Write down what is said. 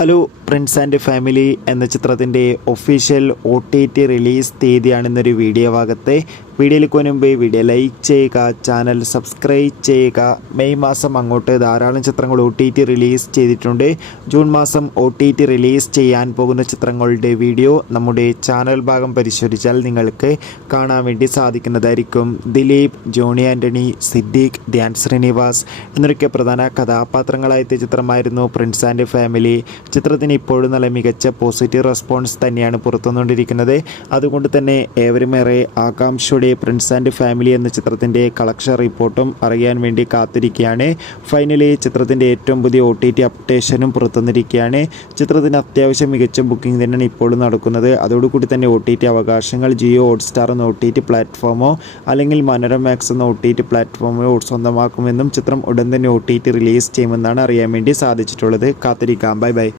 Hello friends and family എന്ന ചിത്രത്തിൻ്റെ official OTT release തീയതിയാണെന്നൊരു video ഭാഗത്തെ വീഡിയോയിലേക്ക് മുൻപ് വീഡിയോ ലൈക്ക് ചെയ്യുക, ചാനൽ സബ്സ്ക്രൈബ് ചെയ്യുക. മെയ് മാസം അങ്ങോട്ട് ധാരാളം ചിത്രങ്ങൾ OTT റിലീസ് ചെയ്തിട്ടുണ്ട്. ജൂൺ മാസം OTT റിലീസ് ചെയ്യാൻ പോകുന്ന ചിത്രങ്ങളുടെ വീഡിയോ നമ്മുടെ ചാനൽ ഭാഗം പരിശോധിച്ചാൽ നിങ്ങൾക്ക് കാണാൻ വേണ്ടി സാധിക്കുന്നതായിരിക്കും. ദിലീപ്, ജോണി ആൻ്റണി, സിദ്ദീഖ്, ധ്യാൻ ശ്രീനിവാസ് എന്നൊക്കെ പ്രധാന കഥാപാത്രങ്ങളായെത്തിയ ചിത്രമായിരുന്നു ഫ്രണ്ട്സ് ആൻഡ് ഫാമിലി. ചിത്രത്തിന് ഇപ്പോഴും നല്ല മികച്ച പോസിറ്റീവ് റെസ്പോൺസ് തന്നെയാണ് പുറത്തുവന്നുകൊണ്ടിരിക്കുന്നത്. അതുകൊണ്ട് തന്നെ ഏവരുമേറെ ആകാംക്ഷയോടെ ഫ്രണ്ട്സ് ആൻഡ് ഫാമിലി എന്ന ചിത്രത്തിൻ്റെ കളക്ഷൻ റിപ്പോർട്ടും അറിയാൻ വേണ്ടി കാത്തിരിക്കുകയാണ്. ഫൈനലി ചിത്രത്തിൻ്റെ ഏറ്റവും പുതിയ OTT അപ്ഡേഷനും പുറത്തുവന്നിരിക്കുകയാണ്. ചിത്രത്തിന് അത്യാവശ്യം മികച്ച ബുക്കിംഗ് തന്നെയാണ് ഇപ്പോഴും നടക്കുന്നത്. അതോടുകൂടി തന്നെ OTT അവകാശങ്ങൾ ജിയോ ഹോട്ട്സ്റ്റാർ എന്ന OTT പ്ലാറ്റ്ഫോമോ അല്ലെങ്കിൽ മനോരമ മാക്സ് എന്ന OTT പ്ലാറ്റ്ഫോമോ സ്വന്തമാക്കുമെന്നും ചിത്രം ഉടൻ തന്നെ OTT റിലീസ് ചെയ്യുമെന്നാണ് അറിയാൻ വേണ്ടി സാധിച്ചിട്ടുള്ളത്. കാത്തിരിക്കാം. Bye bye.